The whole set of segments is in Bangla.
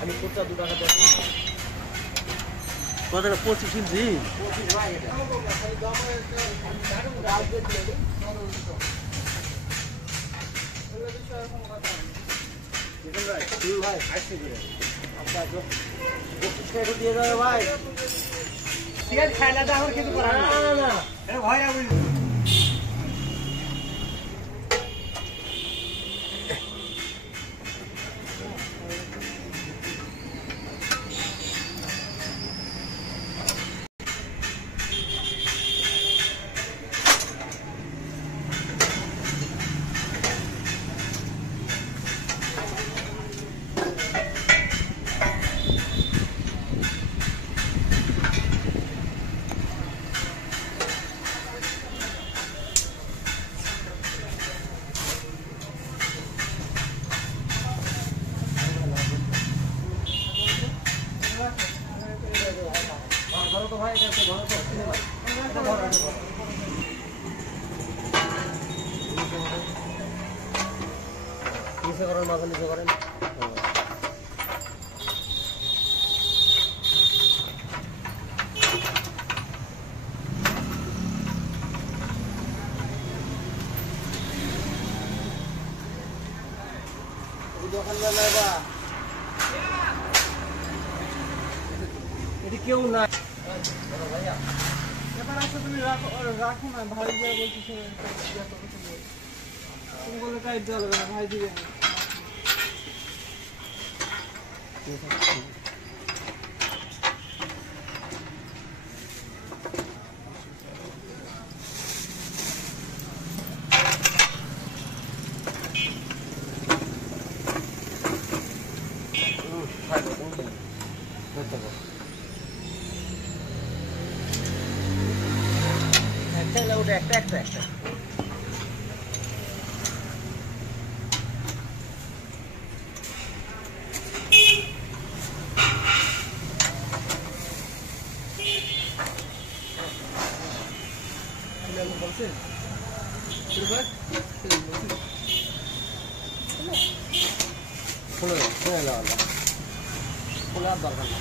আমি কোথা 2 টাকা দেব কতটা 25 ইঞ্চি ভাই আসছে করে আচ্ছা 25 টাকা দিয়ে দাও ভাই ঠিক আছে খাইলা দাও আর কিছু করা না না এটা ভয় না বুঝলি কেউ না এবার আসলে তুমি রাখো না ভাই যা বলছিস তুমি বলে টাইট দেওয়া লাগবে না ভাই দিবে একটা খোলার দরকার না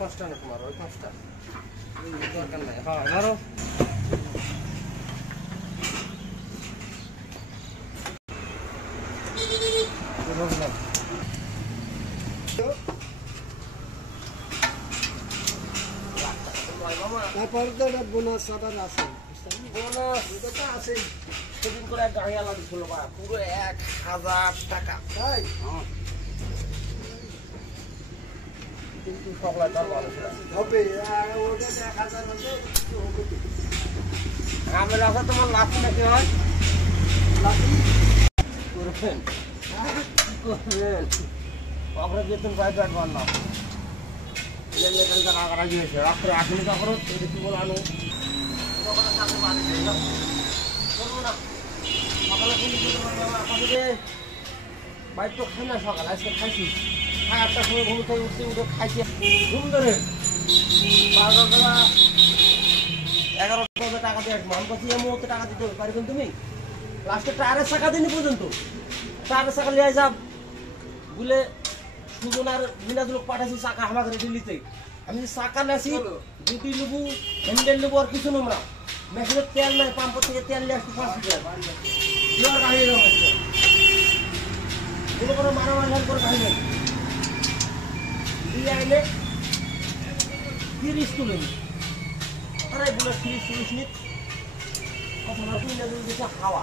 পাঁচটা না তোমার ওই পাঁচটা দরকার নাই হ্যাঁ ধরো বোনাস সাদার আছে বোনাস এটা আছে সেদিন করে এক গাড়ি আলাদা ছিল বা পুরো 1000 টাকা তাই কিন্তু সকলা দাম হবে ওটা 1000 হলে হবে আমি রাখা তোমার লাভ নাকি হয় লাভ করবেন করবেন আমরা বেতন পাই ব্যাট বানলাম রাত্রে 8 টাকা করো কি বল আনো বাইক তো খাই না সকাল আজকে খাইছি 8টার সময় ঘুম থেকে উঠছি উঠে খাইছি ঘুম ধরে 11 টাকা দিয়ে আসবো আমি বলছি এই মুহূর্তে টাকা দিতে পারবেন তুমি লাস্টে টায়ারের চাকা দিনই পর্যন্ত টায়ারের চাকা লিয়ে যাব বলে সুজন আর মিনাজুল পাঠাইছি চাকা আমাকে রেডি নিতে আমি চাকা নেছি দুটি নেবো হ্যান্ডেল নেবো আর কিছু নেবো না মেশিনের তেল নাই পাম্পের থেকে তেল নিয়ে আসছি 5 লিটার গাড়ি কোনো কোনো মারামারি করে গাড়ি নেই দিয়ে আইলে 30 তুলে আরে বলে 30 মিনিট মিনাজুল দিছে হাওয়া,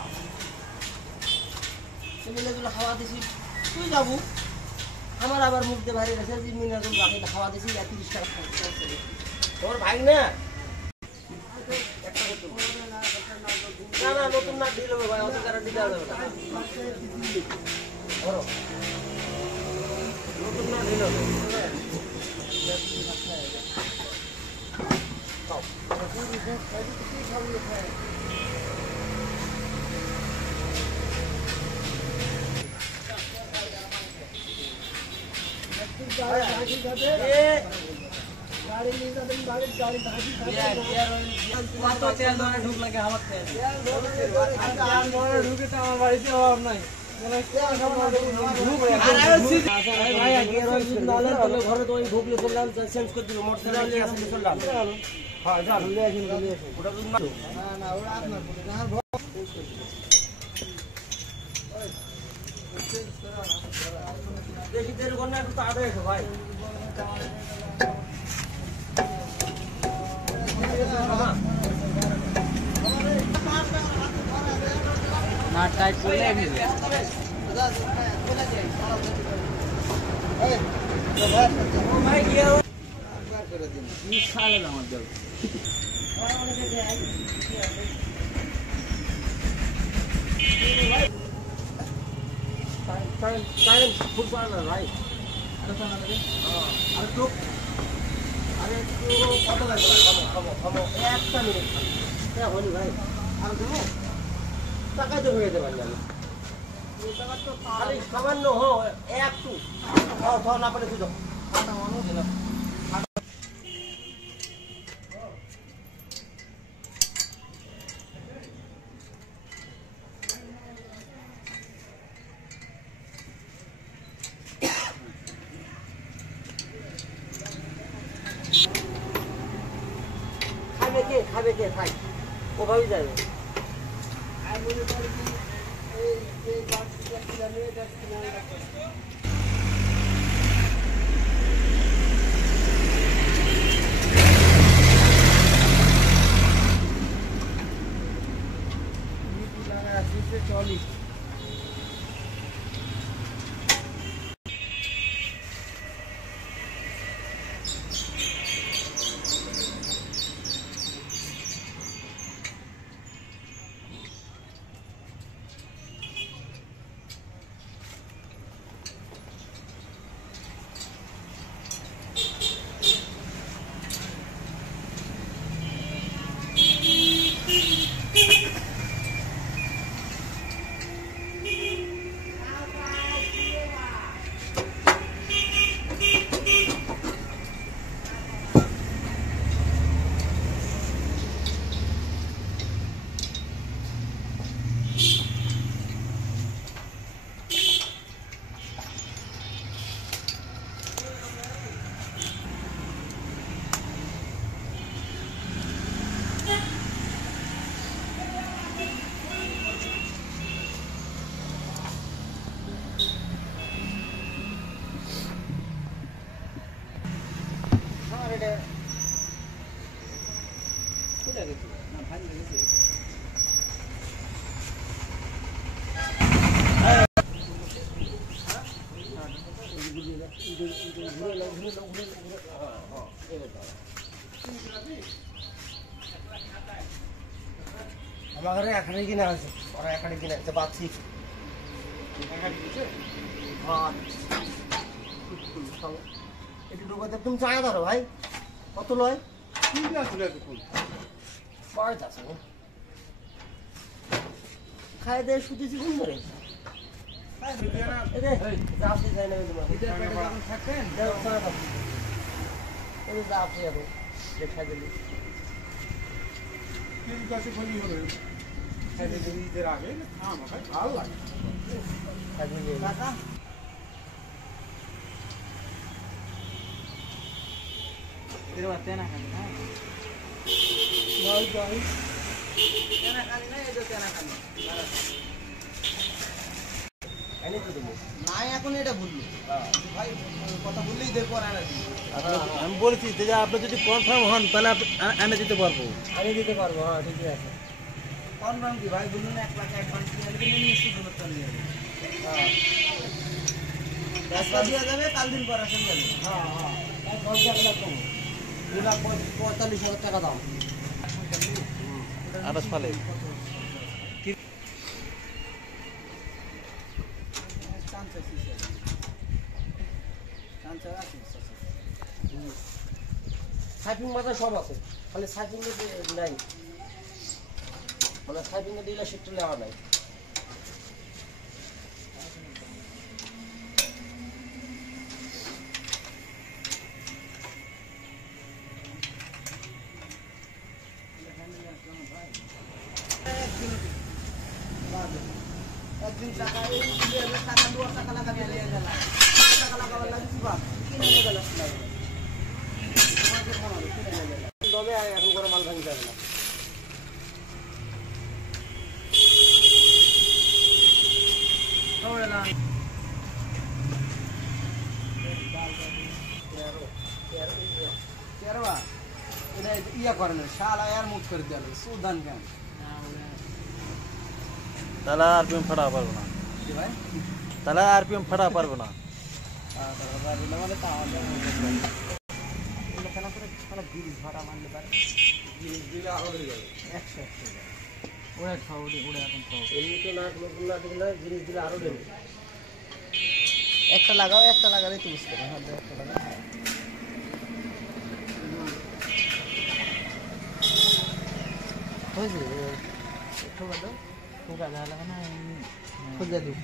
মিনাজুল হাওয়া দিছি তুই যাবো, আমার আবার মুখ দিয়ে বাইরে গেছে যে মিনাজুল রাখি হাওয়া দিছি 30 টাকা তোমার ভাই না না না নতুন না দিল ভাই অত গ্যারান্টি দেওয়া যাবে না নতুন না দিল ঢুক লাগে আমার ঢুকে আমার বাড়িতে অভাব নাই ঘরে তো ঢুকলে চললাম চেঞ্জ করে দিব মোটর চললাম হ্যাঁ যা ভুলে আসেন ওটা দেখি দেরি কর না একটু তাড়াতাড়ি এসো ভাই না টাইট করলে ভাই গিয়ে সালে আমার যাবে ফুল পারে না ভাই আরে কত লাগবে একটা মিনিট হলি ভাই আর দেবো টাকা তো হয়ে যাবে খালি সামান্য একটু না পারে তুই খাবে কে খাই ওভাবেই যাবে চলি আমার ঘরে এখানে কিনা আছে ওরা এখানে কিনা আছে বাচ্চি একটু ঢুকাতে তুমি চায় ধরো ভাই কত লয় খাই দিয়ে শুতেছি কোন ধরে দেখা দিলি আগে ভালো লাগে তেনা খালি না তেনা খালি না এই তো তেনা খালি নাই এখন এটা বললো ভাই কথা বললেই দেখবো আমি বলছি যে আপনি যদি কনফার্ম হন তাহলে আমি দিতে পারবো হ্যাঁ ঠিকই আছে কনফার্ম কি ভাই বলুন 1 লাখ অ্যাডভান্স দিয়ে দিবেন নিশ্চিত করতে নিয়ে যাবেন হ্যাঁ টাকা দেওয়া যাবে কাল দিন পর আসেন যাবে হ্যাঁ হ্যাঁ অ্যাডভান্স 1 লাখ কম 2,45,000 টাকা দাম আনাস ফালে সাইপিং মাথা সব আছে খালি সাইপিং নাই মানে সাইপিং এর ডিলারশিপটা নেওয়া নাই একদিন টাকা এই টাকা 2 টাকা লাগা দিয়ে গেল টাকা লাগাবার লাগে কি বাপ কিনে নিয়ে গেল তবে এখন করে মাল ভাঙতে হবে না ইয়া করে না শালা আর মুখ করে দিল সুদান কেন তাহলে আরপিএম ফাটা পারবো না কি ভাই তাহলে আরপিএম ফাটা পারবো না মানে তাহলে কেন করে মানে 20 ভাড়া মানলে পারে জিনিস দিলে আরো হয়ে যাবে 100 ওরা খাও ওরা এখন খাও এমনি তো না নতুন না দিলে জিনিস দিলে আরো দেবে একটা লাগাও একটা লাগালে তো বুঝতে পারবে হ্যাঁ একটা লাগাও হয়েছে ঠোকা দাও ঠোকা দেওয়া লাগে না খুঁজে দিও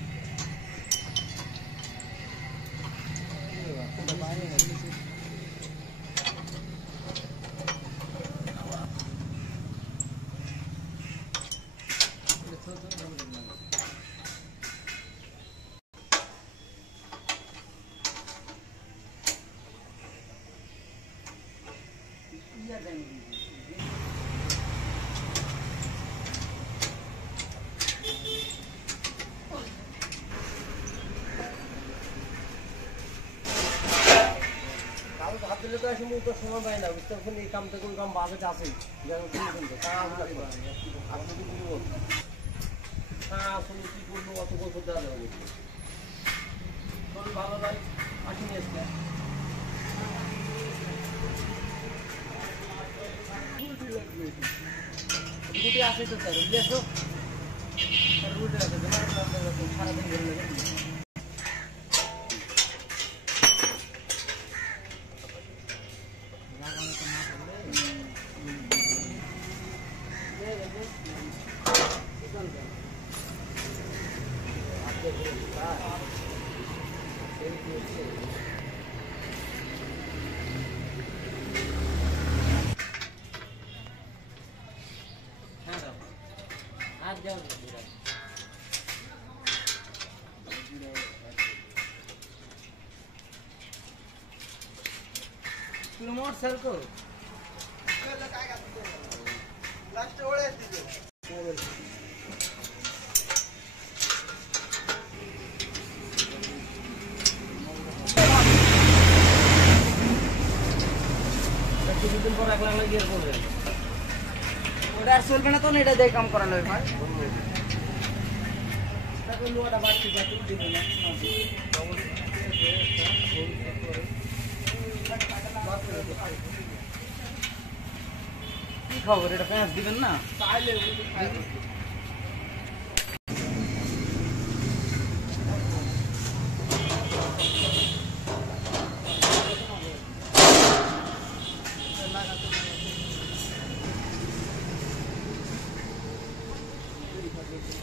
হাত দিলে তো আসলে তো সময় পাই না বুঝতে পারছেন এই কাম থেকে ওই কাম বাজেট আছে যেমন কিন্তু তা আসলে আপনি কি বলবো তা আসলে কি করবো অত বছর দেওয়া যাবে ভালো ভাই আসেনি আজকে রুটি আছে তো স্যার রুটি আসো রুটি আছে সারাদিন ধরে লাগে मोट सर को लास्ट ओळे दीजिए কিছুদিন পর একলা একলা গিয়ে করবে ওটা আর চলবে না তো না এটা দিয়ে কাম করানো হবে ভাই তাকে লোয়াটা বাড়তি বাড়তি দিবে না কি খবর এটা পেঁয়াজ দিবেন না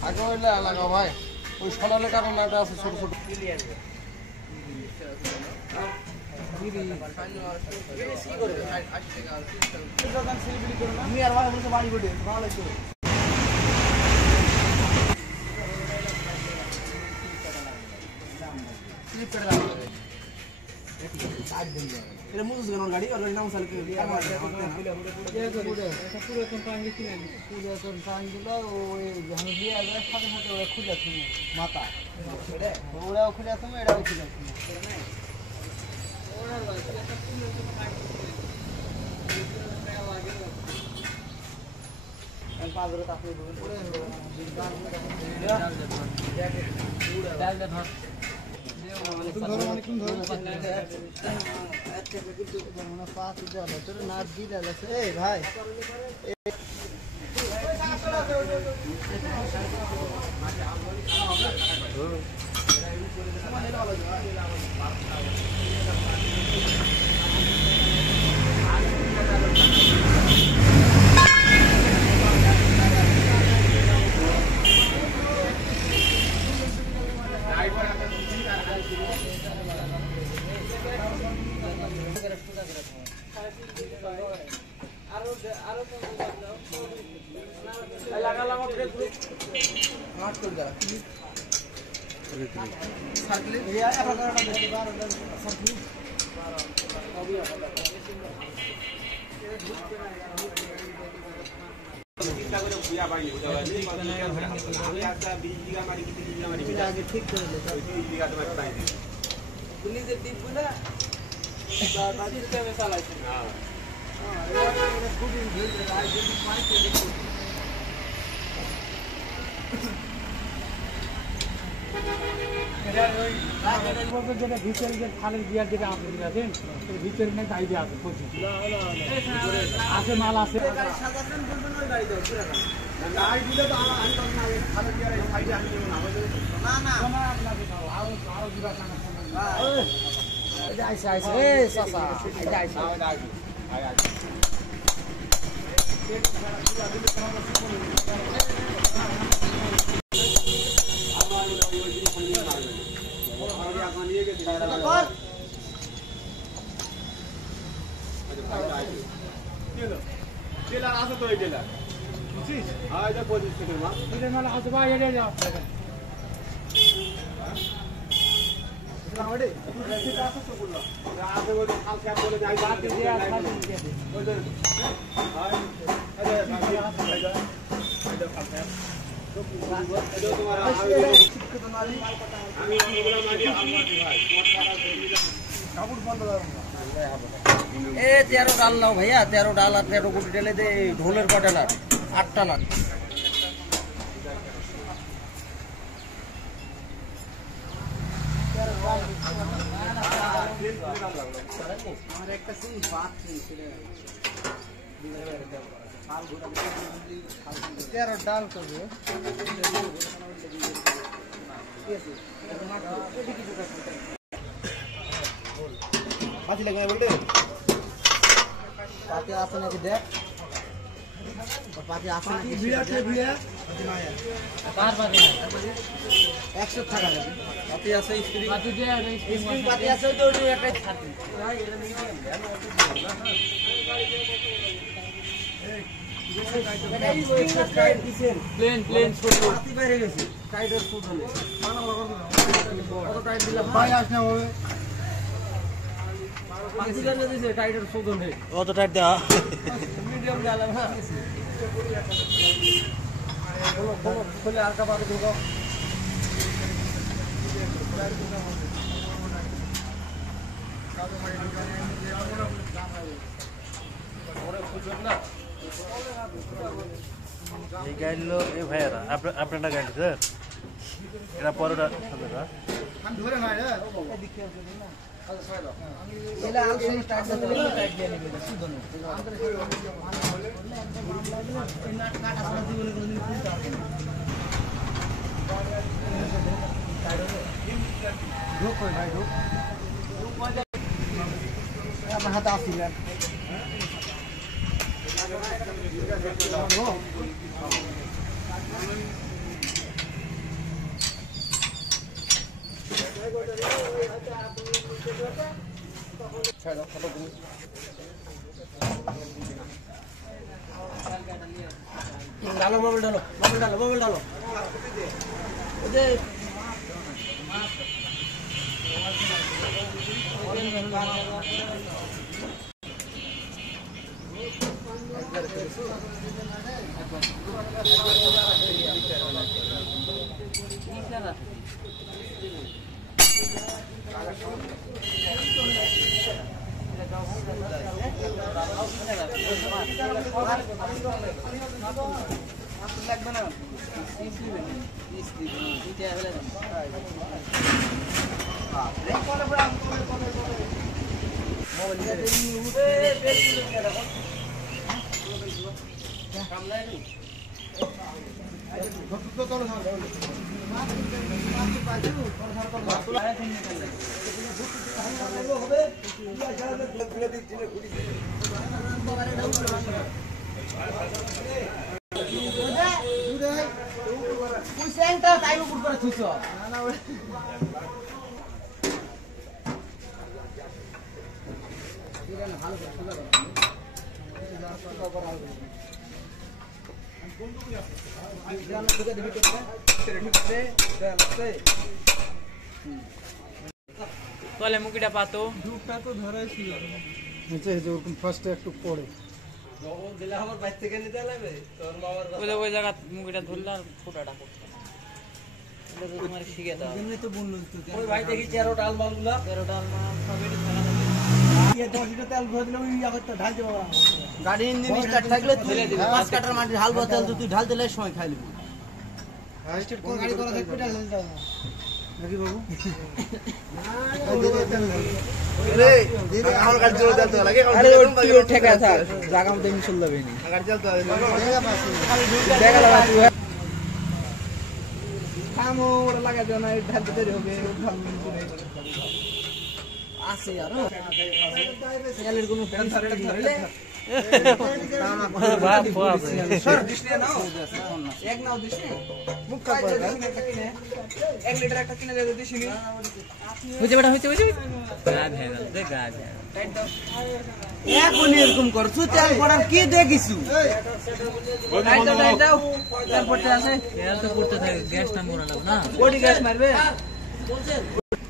আগে হইলে লাগাও ভাই ওই সোনালে কারণ একটা আছে ছোট ছোট আমি আর ভাই বলছে বাড়ি বটে ভালো লাগছে স্লিপ করে দাও এটা মুজ গন গাড়ি আর নাম সাল করে এটা পুরো কোম্পানি কিনে পুরো কোম্পানি দিলো ওই আমি দিয়ে আসবে সাথে সাথে ওরা খুলে তুমি মাথা ওরাও খুলে তুমি এটাও খুলে তুমি ওরা এটা পুরো কোম্পানি পাঁচরে তাপলে পড়ে ভাই ঠিক করে নিজের দ্বীপ গুলা সিস্টেমে চালাইছে ভিতরে যে খালের বিয়ার যেটা আপনি আছেন ভিতরে না গাড়ি আছে আছে মাল আছে টেলার আছে তো এই টেলার বুঝছিস হ্যাঁ এটা 25 টাকা মাল এটা মাল আছে ভাই এটা যাও আমারে এটা আছে তো বললাম আগে বলে খাল খেয়া বলে যাই বাদ দিয়ে আর খাল দিয়ে ওই যে হাই আরে এটা খাল খেয়া এটা তোমার আমি ওগুলা মারি আমার ভাই কাপড় বন্ধ করো এ 13 ডাল নাও ভাইয়া 13 ডাল আর 13 গুটি ঢেলে দে ঢোলের কটা লাখ 8টা লাখ আমার একটা সিন বাদ ছিল 13 ডাল করবে পাঁচি লাগা বলতে পাতে আছে নাকি দেখ পাতে আছে নাকি ভিড়া কার পারে 100 টাকা লাগবে পাতি আছে স্ত্রী পাতি যে স্ক্রিন পাতি আছে তো ওই একটাই থাকে ভাই এটা মিডিয়াম ধ্যান অত প্লেন ছোট পাতি বাইরে গেছে টাইটার ফুট হলে কত টাইট দিলাম ভাই আসনা হবে পাতি গানে দিছে টাইটার ফুট হলে অত টাইট দেওয়া মিডিয়াম ডালাম হ্যাঁ বলো বলো খুলে আর কা পাতি ঢোকাও এই গাইলো এই ভাইয়ারা আপনারা গাইড স্যার এরা পরোটা আমি ধরে নাই রে এলা আলসুন স্টার্ট দিলে টাইট দিয়ে নেবে শুধু না এই নাট কাটা ছাড়া জীবনে কোনদিন খুলতে পারবে না ঢোক কই ভাই ঢোক আমার হাতে আসি না डालो मोबाइल डालो मोबाइल डालो ओजे তলে মুখিটা পাতো দুটা তো ধরাই ছিল নিচে যে ওরকম ফার্স্টে একটু পড়ে দিলে আমার বাইর থেকে নিতে লাগবে তোর মামার ওই জায়গা মুখিটা ধরলে আর ফোটাটা করতে তোমার শিখে দাও এমনি তো বললো তো ওই ভাই দেখি 13 ডাল মালগুলা 13 ডাল মা সবই থাকা এই 10 লিটার তেল ভরে দিলে ওই আবার তো ঢাল দেবো গাড়ি ইঞ্জিন স্টার্ট থাকলে তুই 5 কাটার মাটির হাল বতেল তুই ঢাল দিলে সময় খাই লিবি কোন গাড়ি করা থাকবে ঢাল দাও নাকি বাবু রে দিদি আমার গাড়ি চলে যেতে লাগে আরে ওর ঠেকা থাক জায়গা মধ্যে মিশল যাবে নি গাড়ি চলতে হবে দেখা লাগা তুই কামো ওরা লাগা দেও না ঢাল দিতে হবে আছে আর তেলের কোনো ধরলে বাপ বাপ সর দিস নাও এক নাও দিস মুখ কাট 1 লিটার একটা কিনে দে দিস নি হইছে বেটা হইছে গাজ হয়ে গেল দেখ গাজ টাইট দাও এখন এরকম করছু তেল পড়ার কি দেখিছু টাইট দাও তেল পড়তে আছে তেল তো পড়তে থাকে গ্যাসটা মোরা লাগ না বডি গ্যাস মারবে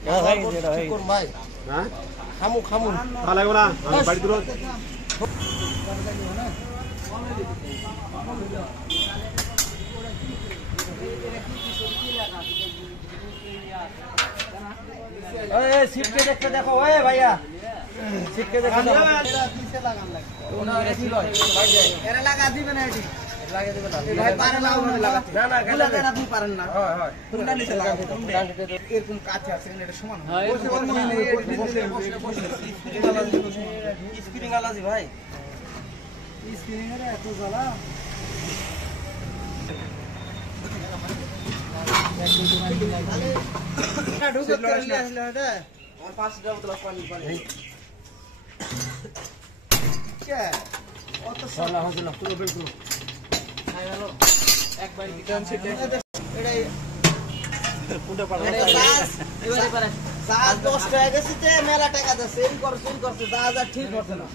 হ্যাঁ ভাই যেটা ভাই ভাই হ্যাঁ খামু খামু ভালো লাগবে না আমি বাড়ি দূর এই সিটকে দেখতে দেখো ওই ভাইয়া সিটকে দেখো এরা লাগা দিবে না এটি লাগিয়ে দিবেন না ভাই পারে না ওখানে লাগাতে না না গুলা দেন আপনি পারেন না হয় হয় কোনটা নিচে লাগাতে এরকম কাছে আছে এটা সমান হ্যাঁ স্প্রিং আলাজি ভাই স্ক্রিনিং এর এত জ্বালা ঢুকে চলে আসলে এটা আমার 5 লিটার বোতল পানি পানি কে অত চলা হছিল পুরো বিলকুল একবার রিটার্ন সেটে এটাই কোনটা পারে এবারে পারে সাত 10 টাকা গেছে তে মেলা টাকা দে সেল করছে দাদা ঠিক করছে না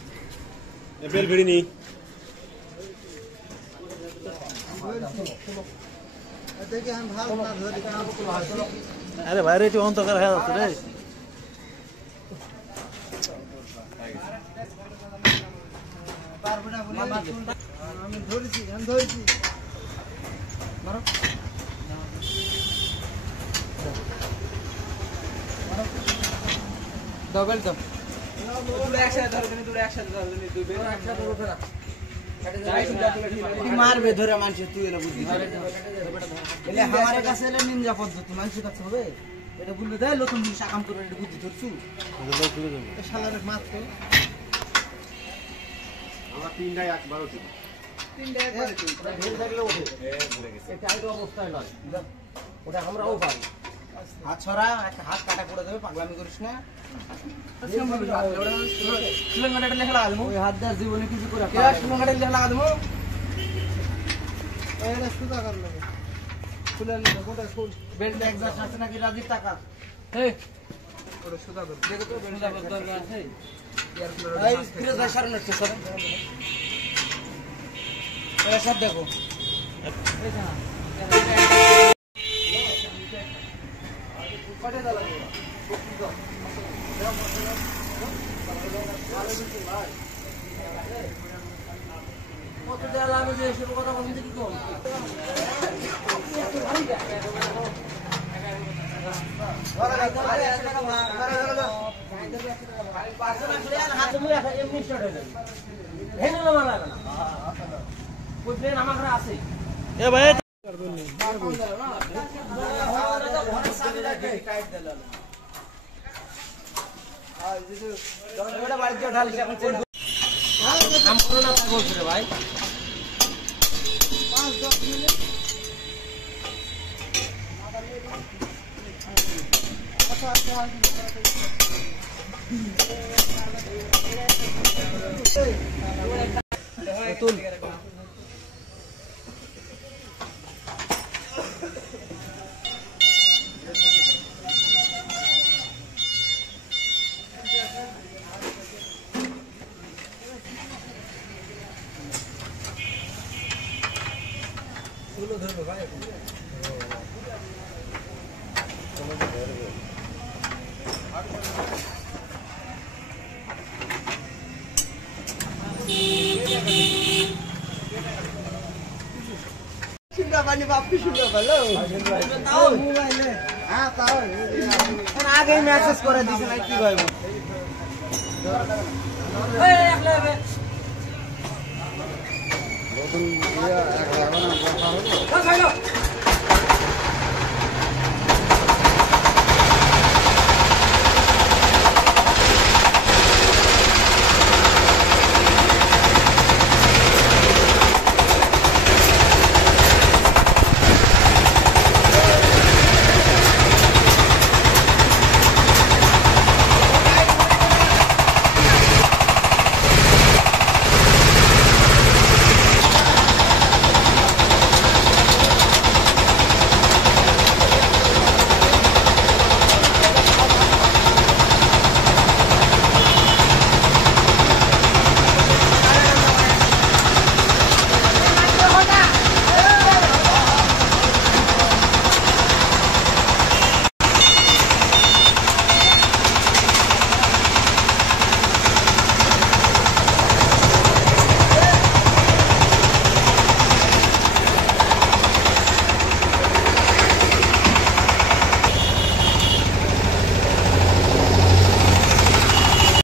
বেল ভিড়ি নি দেখি আমি ভালো না ধরি আরে ভাই রে অন্ধকার হয়ে যাচ্ছে রে পারবে না বলে আমি ধরেছি মারো ডবল দাও তুই একসাথে ধরবি তুই একসাথে ধরবি তুই বের একসাথে ধরবে না মারবে ধরে মানুষ তুই এলা বুদ্ধি এলে আমার কাছে এলে নিনজা পদ্ধতি মানুষের কাছে হবে এটা বললে দেয় নতুন জিনিস আকাম করে এটা বুদ্ধি ধরছু শালারে মাত্র আমার তিনটাই একবার হচ্ছে তিনটা একবারে তুই ঢেল থাকলে ওঠে এটা আইতো অবস্থায় নয় ওটা আমরাও পারি হাত ছড়া একটা হাত কাটা করে দেবে পাগলামি করিস না সুলঙ্গাটা লেখা লাগা দেবো ওই হাত দেওয়ার জীবনে কিছু করে সুলঙ্গাটা লেখা লাগা দেবো এটা সুদা কর লাগে খুলে নিলে গোটা ফুল বেল্ট এক্সাস্ট আছে নাকি রাজীব টাকা এই ওটা সুদা কর দেখো তো সুন্দর দরকার আছে এই ফিরোজ ভাই সামনে একটু সরেন এর সাথে দেখো কটে দাও কত দেওয়া লাগবে যে এসব কথা বলতে কি কম এমনি স্টার্ট হয়ে যাবে হেনে নামা লাগবে না ওই ট্রেন আমার ঘরে আছে এ ভাই কাম করো না তা বলছো রে ভাই। শুনতে পানি বাপি শুনতে পারলো তাও মোবাইলে হ্যাঁ তাও আগেই মেসেজ করে দিছে না কি কইব এই একলা